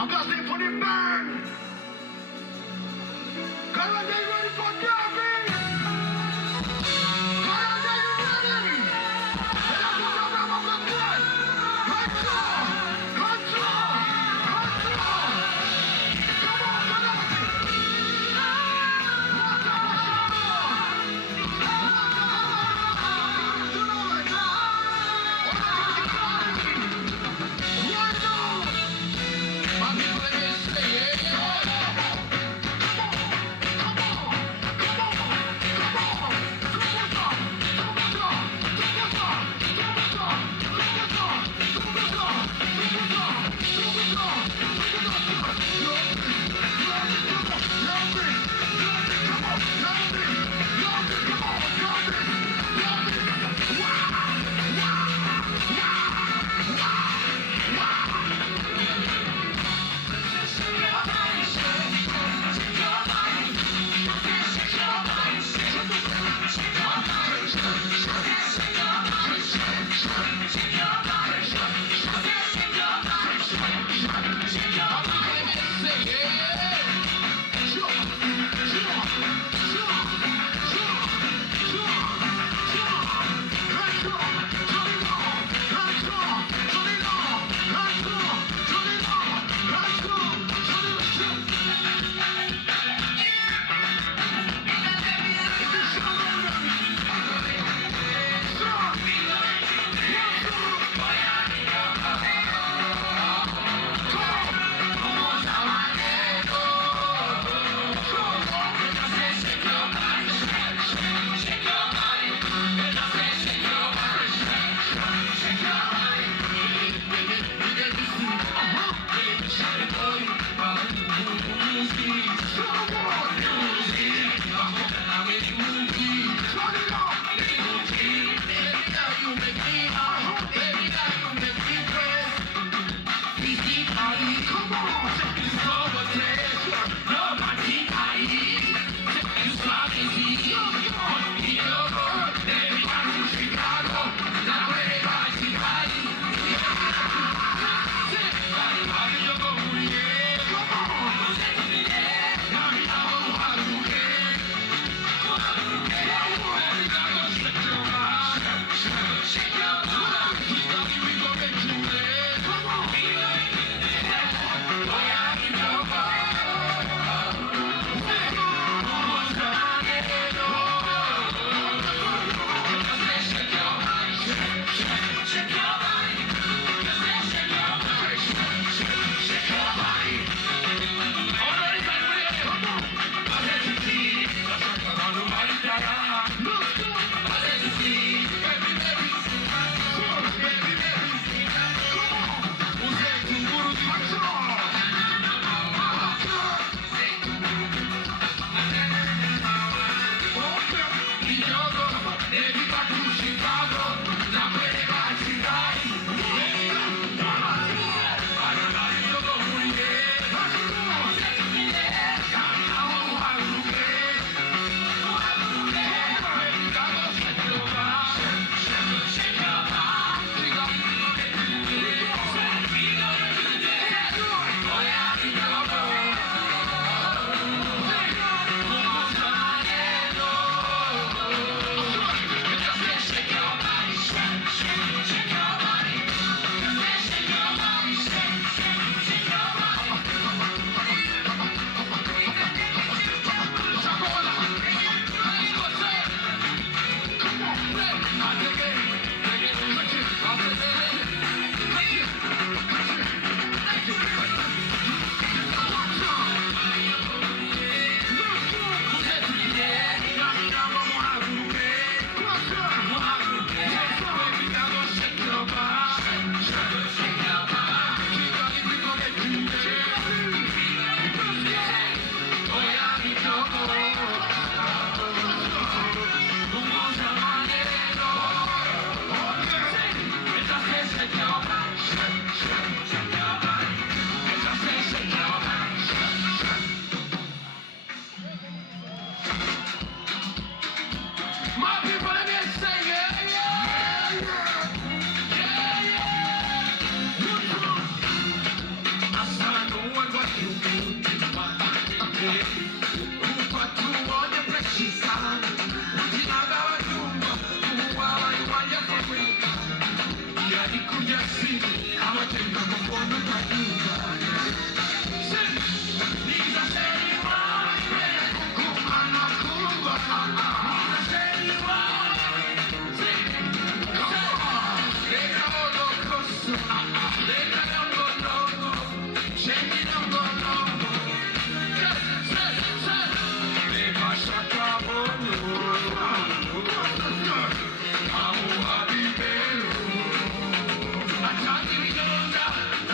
I'm gonna say for the man. Come on, you ready for Derby? Come on, you ready? And I'm gonna grab up the gun. Control! Control! Control! Come on, Gaddafi!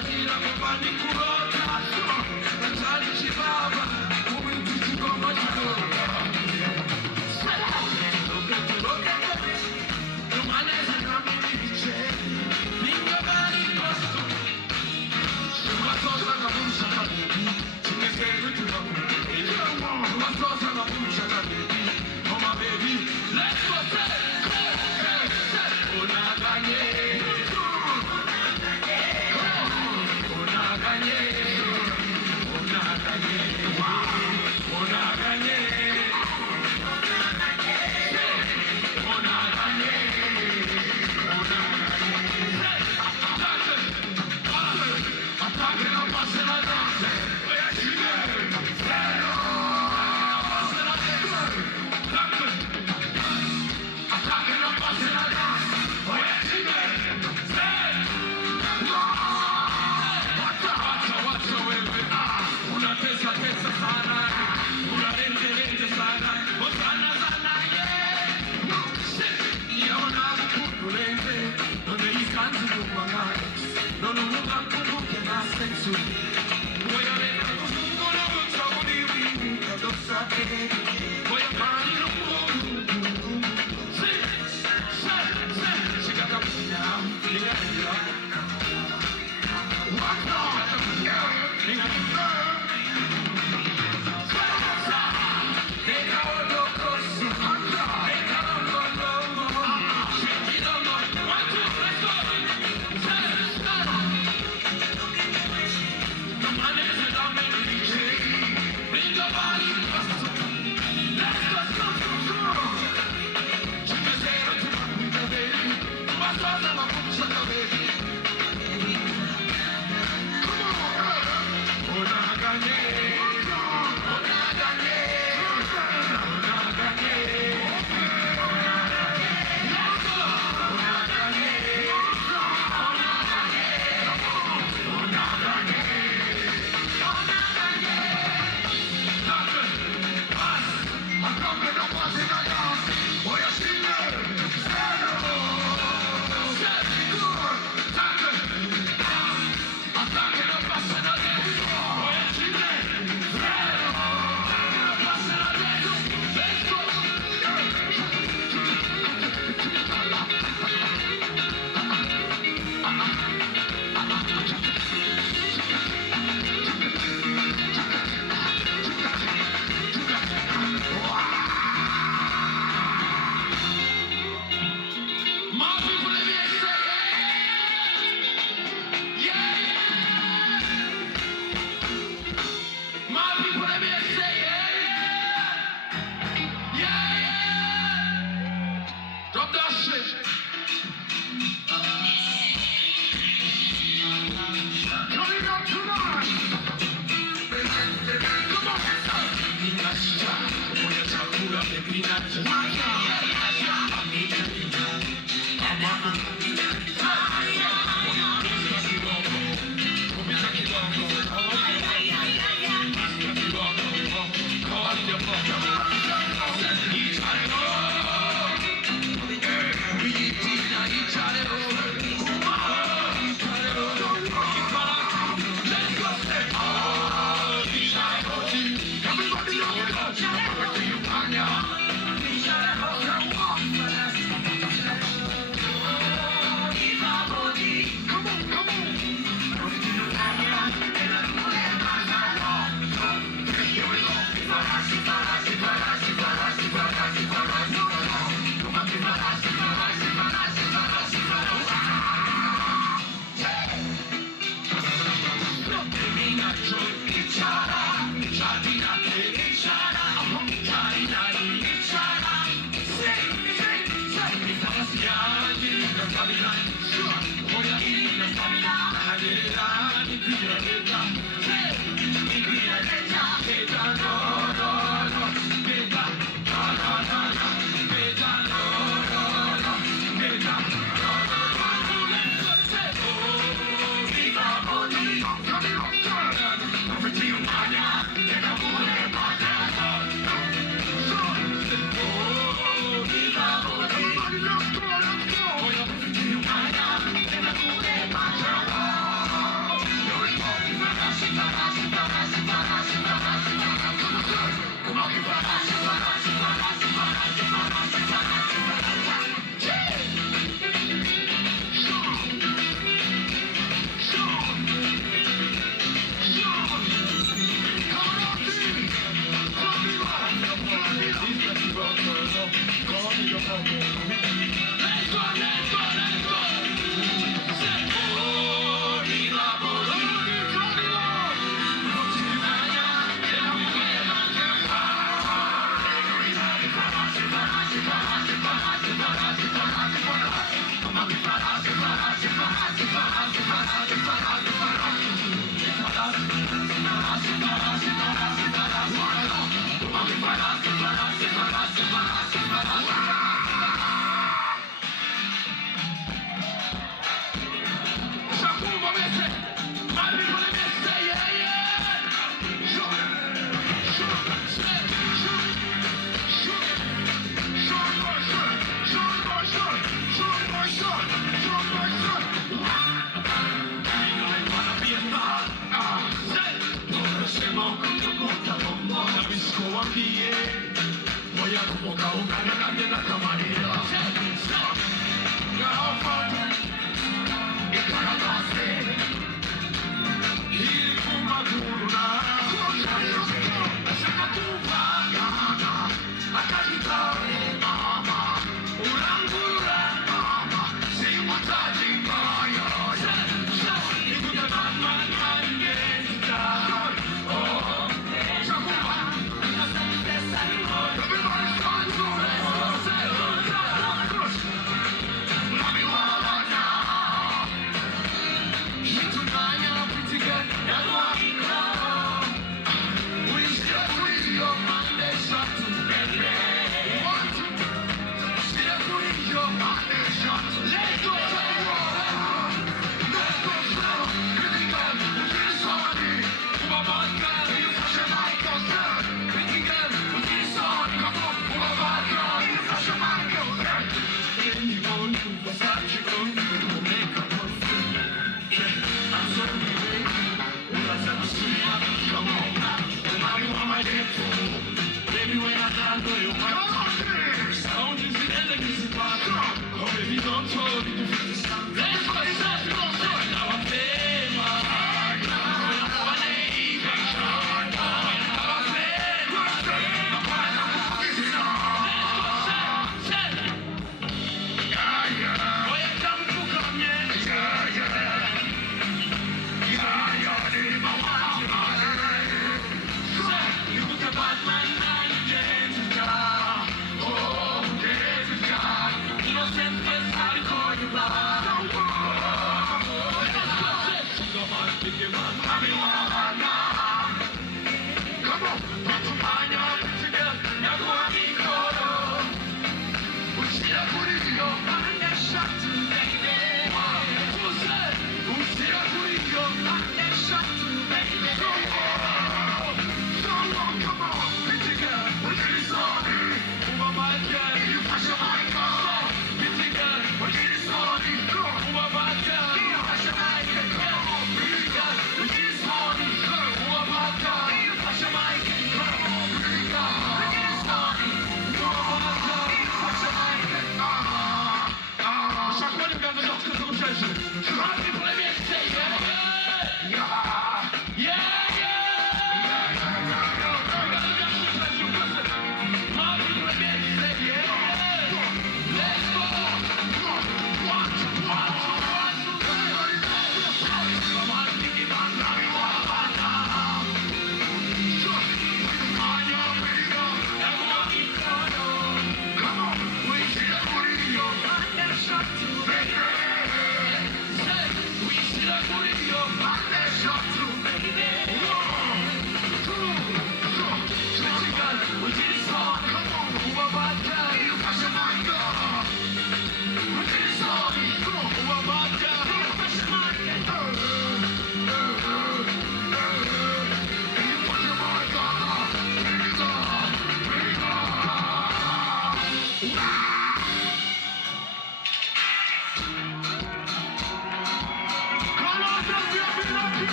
Majira kubani kurota Natali chibaba Uminti chigoma chigoma Loke tuloke kame Numaneza kami nibiche Ninga bari kosto Shumatosa kabusha kabebi Chimeskeru tunakubi Shumatosa kabusha kabebi Oh my baby Let's go say Unaganye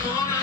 Come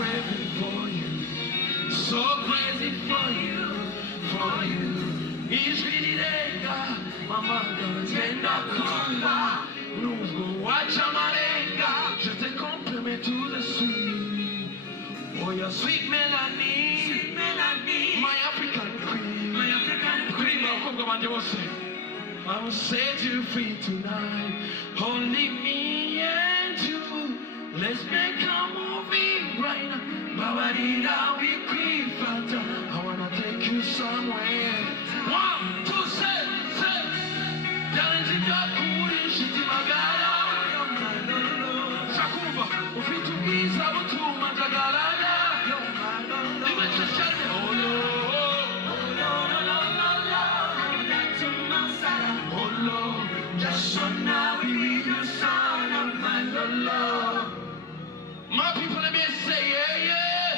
crazy for you, so crazy for you, for you. Ishwirirenga mamanga genda kumba nubwo wacha marenga. Je te comprends tout de suite. Oh your sweet Melanie, my African queen, queen bakobwa banje bose. I will set you free tonight. Only me and you. Let's make a movie right now. Babarira we creep fata. I wanna take you somewhere. 1, 2, say. Dalenjika kuri shiti magala. Sakumba ufitu giza butuma jagalala. Dimechashane oh no. So now we read your song of my love. My people, let me say, yeah, yeah.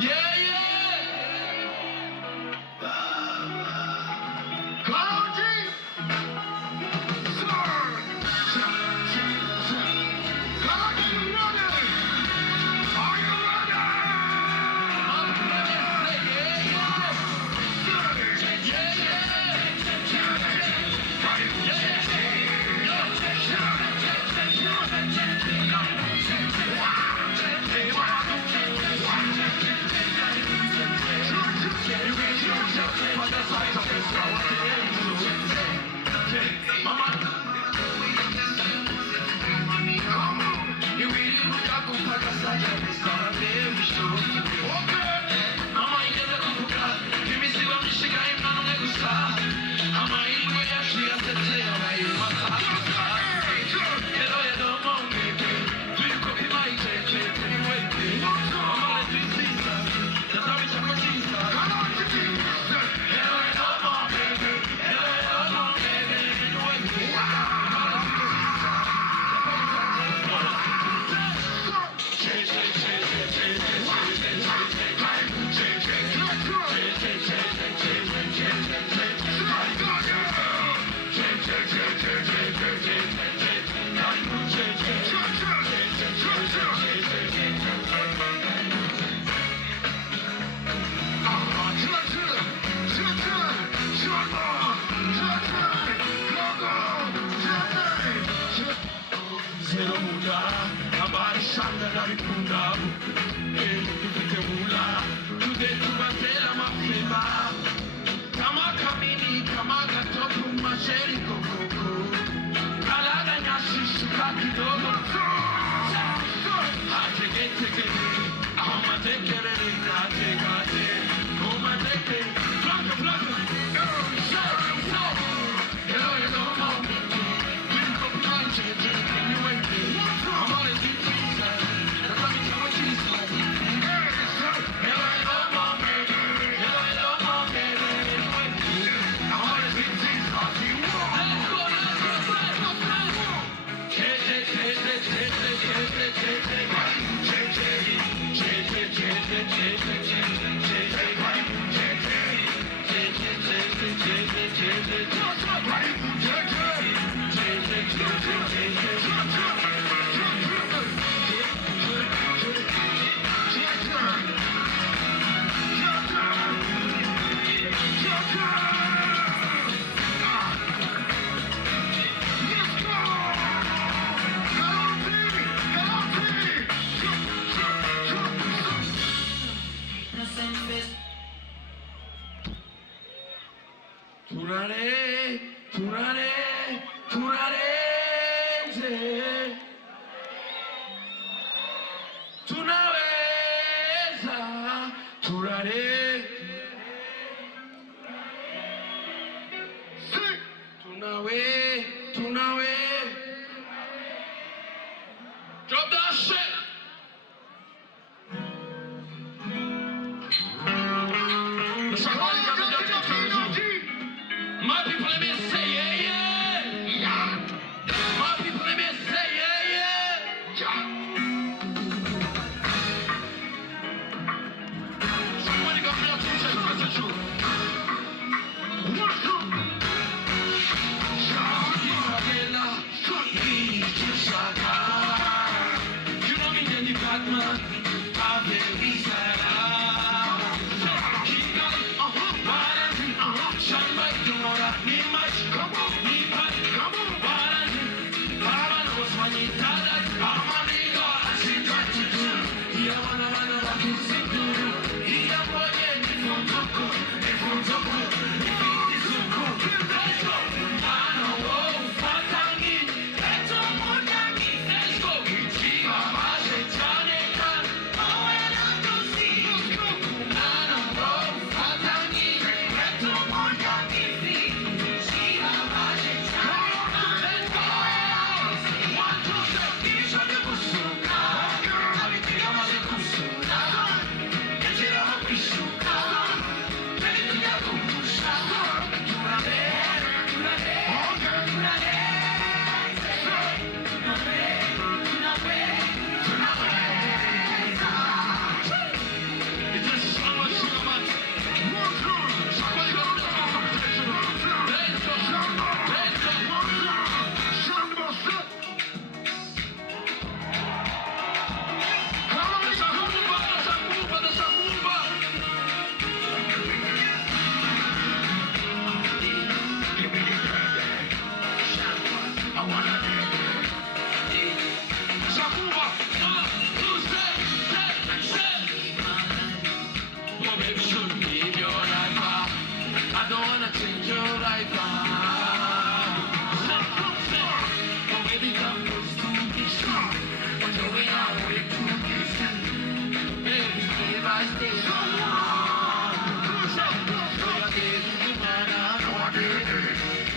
Yeah, yeah. Come on, G. Sir. Come on, you ready? Are you ready? My people, let me say, yeah, yeah. Yeah, yeah. Drop that shit. My people, let me say yeah, yeah. My people, let me say yeah, yeah. Somebody go. Batman, Avery Salah. Kick up, balancing, shine by tomorrow, me match, me pat, balancing, Balanos, when you tell that, I'm a nigga, I see what to do. Here, wanna, what you see to do. Here, boy, if you talk, if you talk, if it is so cool, let's go. I know, what I need, let's go, what I need, let's go. See, I'm a Johnny Khan, oh, and I don't see you. I know, what I need, let's go, what I need, see, I'm a Johnny Khan, let's go. One, two, three, give me the busuka. Abi tira mas é busuka. Que tira a busuka. Vem que a busuka. Durare. It's a summer cinema. I don't wanna change your life. Oh, baby, come close to me. But you're way out way too distant. Baby, stay by stay.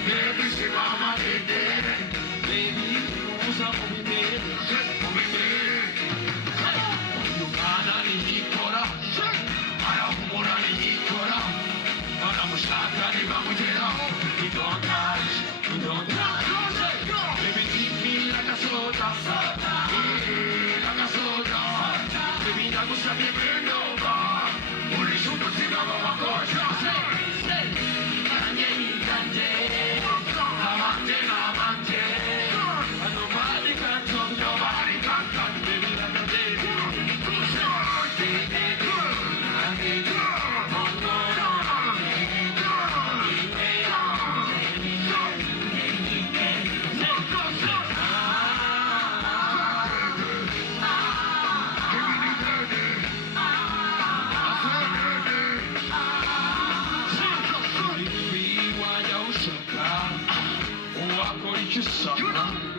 Baby, say mama did it. Baby, who's up on me, baby? On me, baby. You can't need Cora. I don't want to need Cora. But I'm a shot that if I'm with you. You don't touch, you don't touch. Baby, treat me like a soda. Yeah, like a soda. Baby, I go stop you burn over. Only shoot to see my mama go. Say, Kanye. Amante. And nobody can talk, nobody can touch. Baby, like a baby.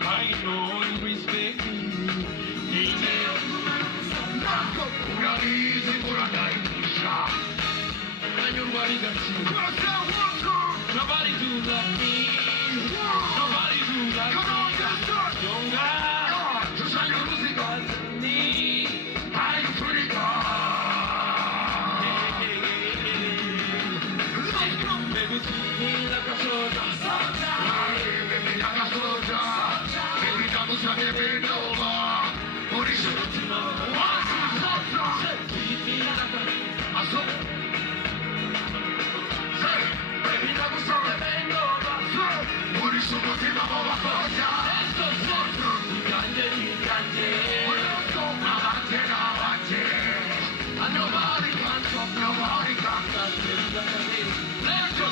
I know you respect me. Nobody got you. Nobody do like me. Nobody do like me. Young guy, just like you music on me. I'm pretty baby, treat me like a soldier. Baby, like a soldier. Baby, vamos a beber nova. Por isso eu te amo. Treat me like a soldier. Baby, vamos a beber nova. Por isso eu te amo uma coisa. Grande. Avante. And nobody can stop, nobody can touch me. Let's go,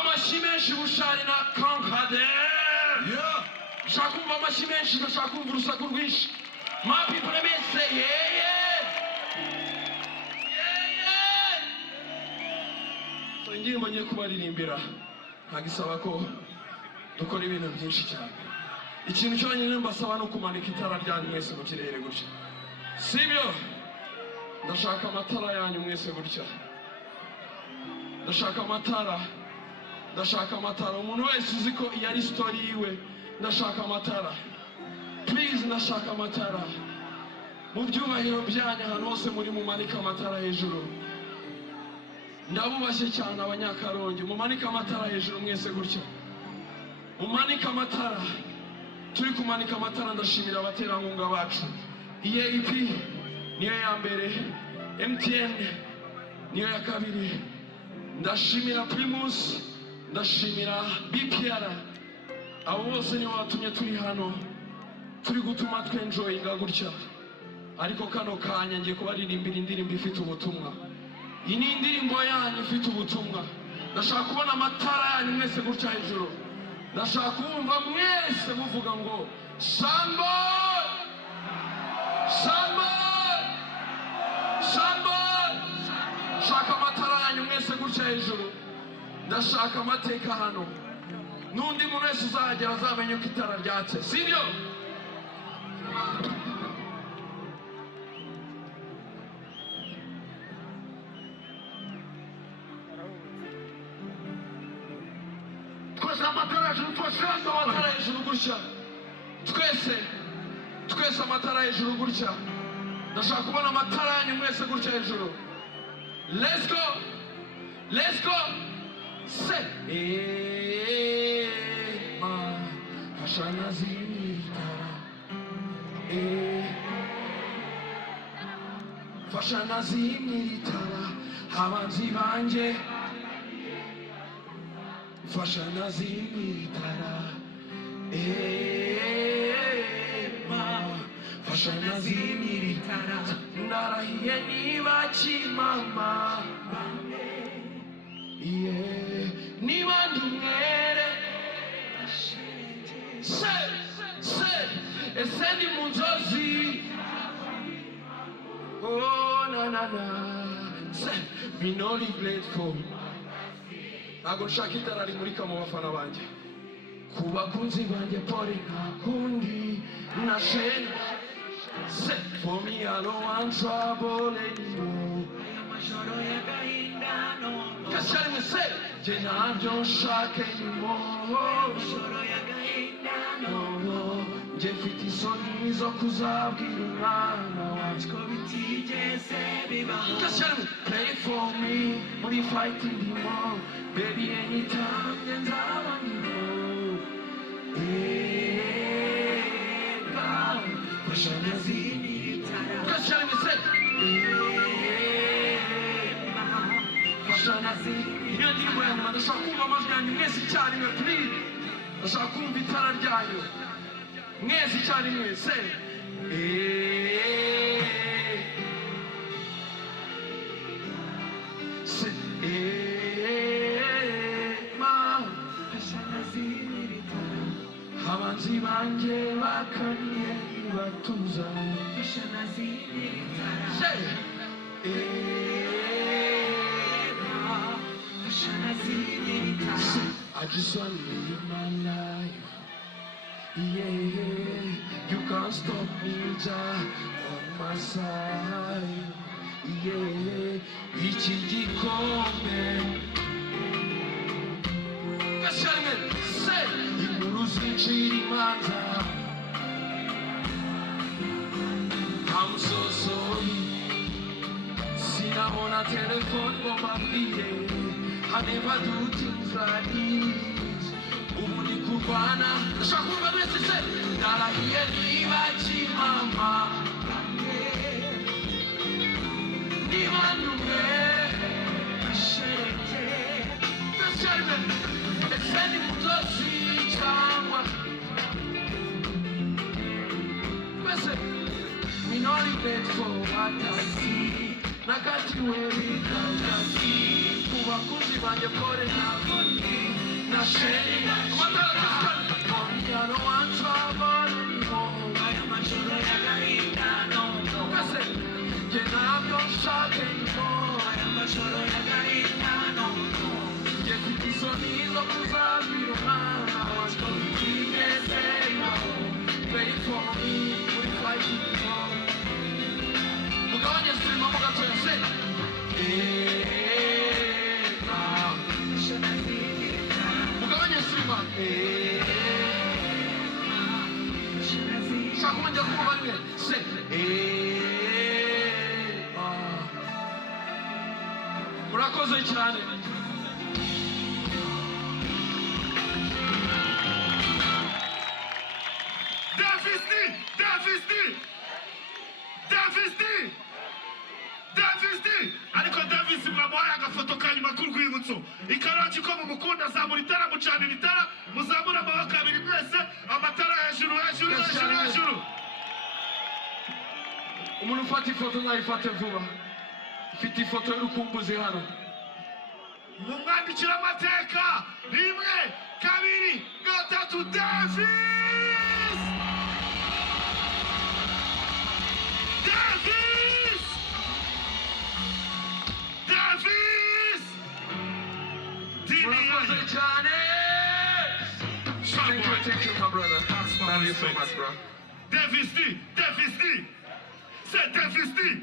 amashyi menshi bushari na kankade nshaka kumva amashyi menshi ndashaka kumva urusaku rwinshi my people let me say yeah yeah so indirimbo ngiye kubaririmbira ntagisaba ko dukora ibintu byinshi cyane ikintu cyonyine mbasaba no kumanika itara ryanyu mwese mu kirere gutya sibyo ndashaka amatara yanyu mwese gutya ndashaka amatara umuntu wese uzi ko iyo ari story yiwe ndashaka amatara please ndashaka amatara mu byubahiro byanyu ahantu hose muri mumanika amatara hejuru ndabubashye cyane abanyakarongi mumanika amatara hejuru mwese gutya mumanika amatara turi kumanika amatara ndashimira abaterankunga bacu EAP niyo ya mbere MTN niyo ya kabiri ndashimira Primus ndashimira BPR abo bose nibo batumye turi hano turi gutuma twenjoyinga gutya ariko kano kanya ngiye kubaririmbira indirimbo ifite ubutumwa iyi ni indirimbo yanyu ifite ubutumwa ndashaka kubona amatara yanyu mwese gutya hejuru ndashaka kumva mwese muvuga ngo Sambo shaka amatara yanyu mwese gutya hejuru ndashaka amateka hano n'undi muntu wese uzagera azamenye ko itara ryatse sibyo ufashe amatara hejuru ufashe amatara hejuru gutya twese amatara hejuru gutya ndashaka kubona amatara yanyu mwese gutya hejuru let's go say ma fashana zitara fashana zitara abanzi banje fashana zitara fashana zitara narahiye niba kimama niba ndumwere ese ndi mu nzozi na minori grateful ntabwo nshaka itara rimurika mu bafana banjye ku bakunzi banjye pori nta kundi na sheni for me I don't want trouble anymore Kashyari mwese jye ntabyo nshaka anymore jye mfite isoni zo kuzabwira umwana wanjye ko bitigeze bibaho Kashyari pray for me muri fighting ndimo baby anytime njye nzaba ndimo fashana zitara Kashyari mwese fashana zitara iyo ndirimbo ya nyuma ndashaka kumva amajwi yanyu mwese icyarimwe please ndashaka kumva itara ryanyu mwese icyarimwe se ma fashana zitara abanzi banjye bakaniye batuza fashana zitara I just want to live my life. You can't stop me, Jah, on my side. Iki gikombe. Kashyari say, inkuru zincira imanza. I'm so sorry. Sinabona telefone ngo mbabwire. I never do things like this. Ubu ni kurwana ndashaka kumva mwese se narahiye niba kimama niba ndumwe Kashyari ese ni mutozi cyangwa mwese minori grateful what I see nakatiwe bikangasi kubakunzi banjye pore ntabwo na sheri amatara I don't want trouble anymore aya majoro y'agahinda mwese jye ntabyo nshaka anymore aya majoro y'agahinda jye mfite isoni zo kuzabwira umwana wanjye ko bitigeze bibaho pray for me we fight for mugabanye stream mo gatoya se mugabanye stream shaka umujya kuba rimwe se murakoze cyane Davis ariko Davis mwamuhaye agafoto kanyuma k'urwibutso ikarangi ko mumukunda zamura itara mucanira itara muzamura amaboko abiri mwese amatara hejuru umuntu ufata ifoto nayifate vuba mfite ifoto y'urukumbuzi hano mumwandikira amateka 1 2 3 Davis murakoze cyane thank you my brother love you so much bro Davis D. C'est Davis D.